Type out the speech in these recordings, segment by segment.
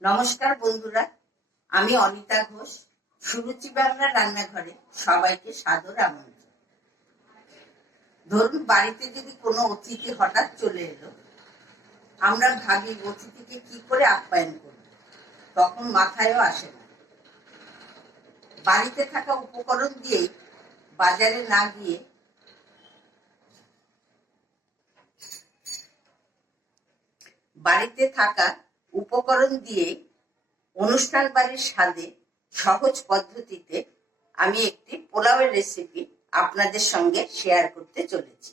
নমস্কার বন্ধুরা, আমি অনিতা ঘোষ। সুরুচি বাংলা রান্নাঘরে সবাইকে সাদর আমন্ত্রণ। ধরুন, বাড়িতে যদি কোনো অতিথি হঠাৎ চলে এলো, আমরা ভাবি অতিথিকে কি করে আপ্যায়ন করব। তখন মাথায়ও আসে না। বাড়িতে থাকা উপকরণ দিয়েই, বাজারে না গিয়ে বাড়িতে থাকা উপকরণ দিয়ে অনুষ্ঠান বাড়ির স্বাদে সহজ পদ্ধতিতে আমি একটি পোলাওয়ের রেসিপি আপনাদের সঙ্গে শেয়ার করতে চলেছি।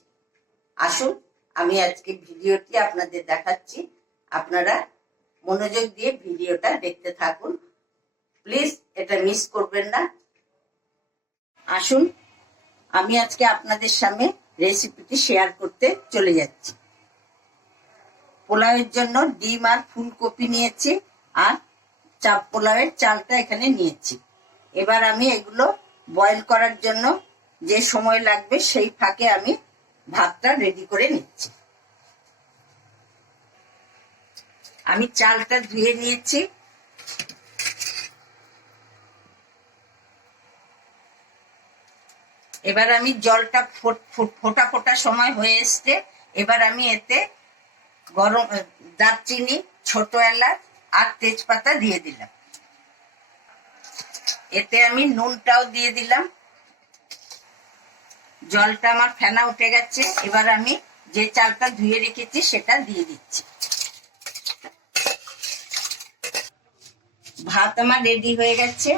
আসুন, আমি আজকে ভিডিওটি আপনাদের দেখাচ্ছি। আপনারা মনোযোগ দিয়ে ভিডিওটা দেখতে থাকুন, প্লিজ এটা মিস করবেন না। আসুন, আমি আজকে আপনাদের সামনে রেসিপিটি শেয়ার করতে চলে যাচ্ছি। পোলাওয়ের জন্য ডিম আর ফুলকপি নিয়েছি, আর পোলাওয়ের চালটা এখানে নিয়েছি। এবার আমি এগুলো বয়েল করার জন্য যে সময় লাগবে সেই ফাঁকে আমি ভাতটা রেডি করে নিচ্ছি। আমি চালটা ধুয়ে নিয়েছি। এবার আমি জলটা ফোটা ফোটা সময় হয়ে এসছে। এবার আমি এতে গরম দারচিনি, ছোট এলাচ আর তেজপাতা দিয়ে দিলাম। এতে আমি নুনটাও দিয়ে দিলাম। জলটা আমার ফেনা উঠে গেছে। এবার আমি যে চালটা ধুয়ে রেখেছি সেটা দিয়ে দিচ্ছি। ভাত আমার রেডি হয়ে গেছে।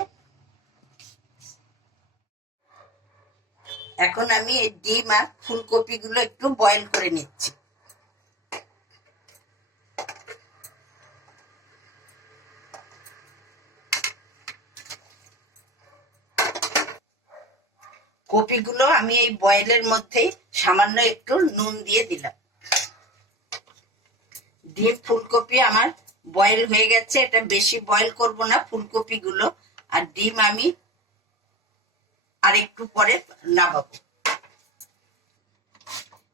এখন আমি এই ডিম আর ফুলকপি গুলো একটু বয়েল করে নিচ্ছি। কপিগুলো আমি এই বয়েলের মধ্যেই সামান্য একটু নুন দিয়ে দিলাম। ডিম ফুলকপি আমার বয়েল হয়ে গেছে। এটা বেশি বয়েল করব না ফুলকপিগুলো। আর ডিম আমি আর একটু পরে নামাবো।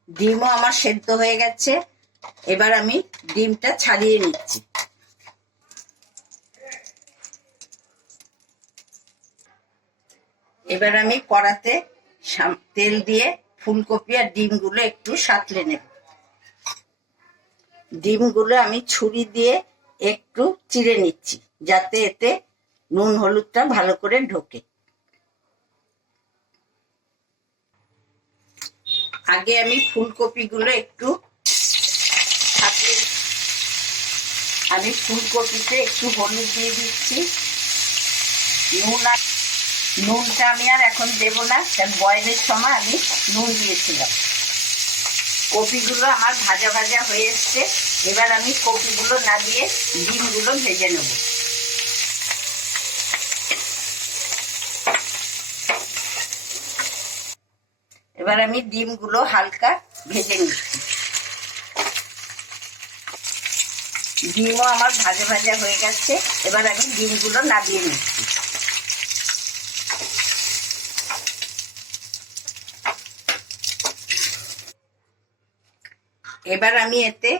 ডিমও আমার সেদ্ধ হয়ে গেছে। এবার আমি ডিমটা ছাড়িয়ে নিচ্ছি। এবার আমি কড়াতে তেল দিয়ে ফুলকপি আর ডিমগুলো একটু সাঁতলে নেব। ডিমগুলো আমি ছুরি দিয়ে একটু চিড়ে নিচ্ছি, যাতে এতে নুন হলুদটা ভালো করে ঢোকে। আগে আমি ফুলকপিগুলো একটু সাঁতলে, আমি ফুলকপিতে একটু হলুদ দিয়ে দিচ্ছি। নুনটা আমি আর এখন দেব না, কারণ বয়েলের সময় আমি নুন দিয়েছিলাম। কপিগুলো আমার ভাজা ভাজা হয়ে এসছে। এবার আমি কপিগুলো না দিয়ে ডিমগুলো ভেজে নেব। এবার আমি ডিমগুলো হালকা ভেজে নিচ্ছি। ডিমও আমার ভাজা ভাজা হয়ে গেছে। এবার আমি ডিমগুলো নামিয়ে নিচ্ছি। এবার আমি এতে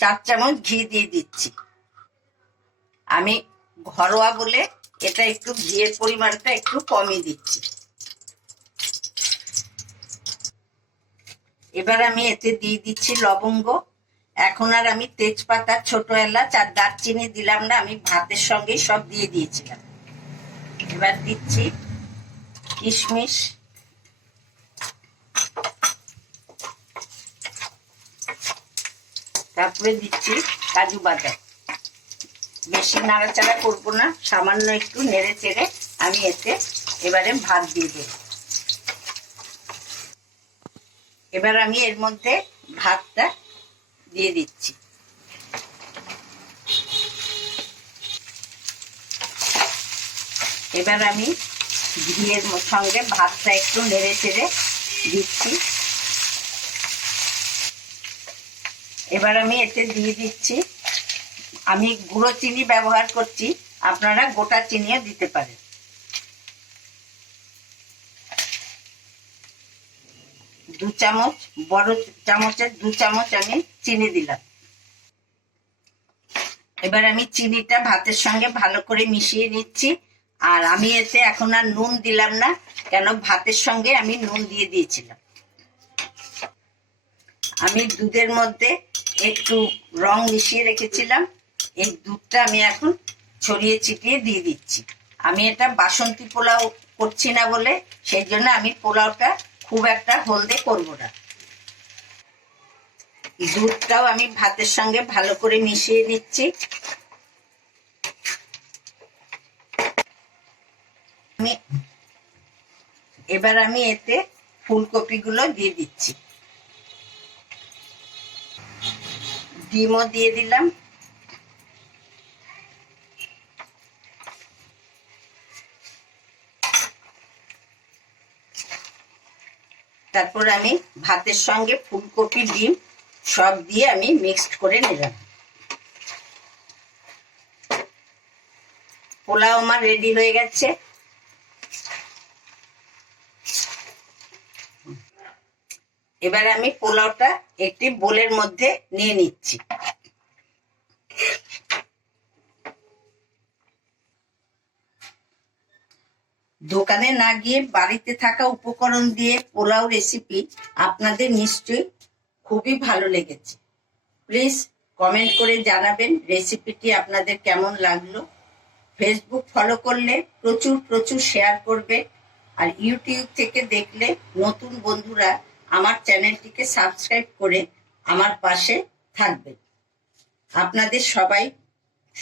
4 চামচ ঘি দিয়ে দিচ্ছি। আমি ঘরোয়া বলে এটা একটু ঘিয়ের পরিমাণটা একটু কমই দিচ্ছি। এবার আমি এতে দিয়ে দিচ্ছি লবঙ্গ। এখন আর আমি তেজপাতা, ছোট এলাচ আর দারচিনি দিলাম না, আমি ভাতের সঙ্গে সব দিয়ে দিয়েছিলাম। এবার দিচ্ছি কিশমিশ, তারপরে দিচ্ছি কাজু বাদাম। বেশি নাড়াচাড়া করবো না, সামান্য একটু নেড়ে চেড়ে আমি এতে এবারে ভাত দিয়ে দেব। এবার আমি এর মধ্যে ভাতটা দিয়ে দিচ্ছি। এবার আমি ঘিয়ের সঙ্গে ভাতটা একটু নেড়ে চেড়ে দিচ্ছি। এবার আমি এতে দিয়ে দিচ্ছি, আমি গুঁড়ো চিনি ব্যবহার করছি, আপনারা গোটা চিনিও দিতে পারেন। বড় চামচের 2 চামচ আমি চিনি দিলাম। এবার আমি চিনিটা ভাতের সঙ্গে ভালো করে মিশিয়ে নিচ্ছি। আর আমি এতে এখন আর নুন দিলাম না, কেন ভাতের সঙ্গে আমি নুন দিয়ে দিয়েছিলাম। আমি দুধের মধ্যে একটু রং মিশিয়ে রেখেছিলাম, এই দুধটা আমি এখন ছড়িয়ে ছিটিয়ে দিয়ে দিচ্ছি। আমি এটা বাসন্তী পোলাও করছি না বলে সেই জন্য আমি পোলাওটা খুব একটা হলদে করব না। দুধটাও আমি ভাতের সঙ্গে ভালো করে মিশিয়ে নিচ্ছি। এবার আমি এতে ফুলকপিগুলো দিয়ে দিচ্ছি, ডিমও দিয়ে দিলাম। তারপর আমি ভাতের সঙ্গে ফুলকপি ডিম সব দিয়ে আমি মিক্সড করে নিলাম। পোলাও আমার রেডি হয়ে গেছে। এবার আমি পোলাওটা একটি বোলের মধ্যে নিয়ে নিচ্ছি। দোকানে না গিয়ে বাড়িতে থাকা উপকরণ দিয়ে পোলাও রেসিপি আপনাদের নিশ্চয়ই খুবই ভালো লেগেছে। প্লিজ কমেন্ট করে জানাবেন রেসিপিটি আপনাদের কেমন লাগলো। ফেসবুক ফলো করলে প্রচুর শেয়ার করবে। আর ইউটিউব থেকে দেখলে নতুন বন্ধুরা আমার চ্যানেলটিকে সাবস্ক্রাইব করে আমার পাশে থাকবেন। আপনাদের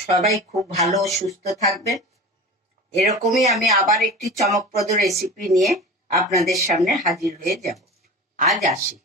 সবাই খুব ভালো ও সুস্থ থাকবেন। এরকমই আমি আবার একটি চমকপ্রদ রেসিপি নিয়ে আপনাদের সামনে হাজির হয়ে যাব। আজ আসি।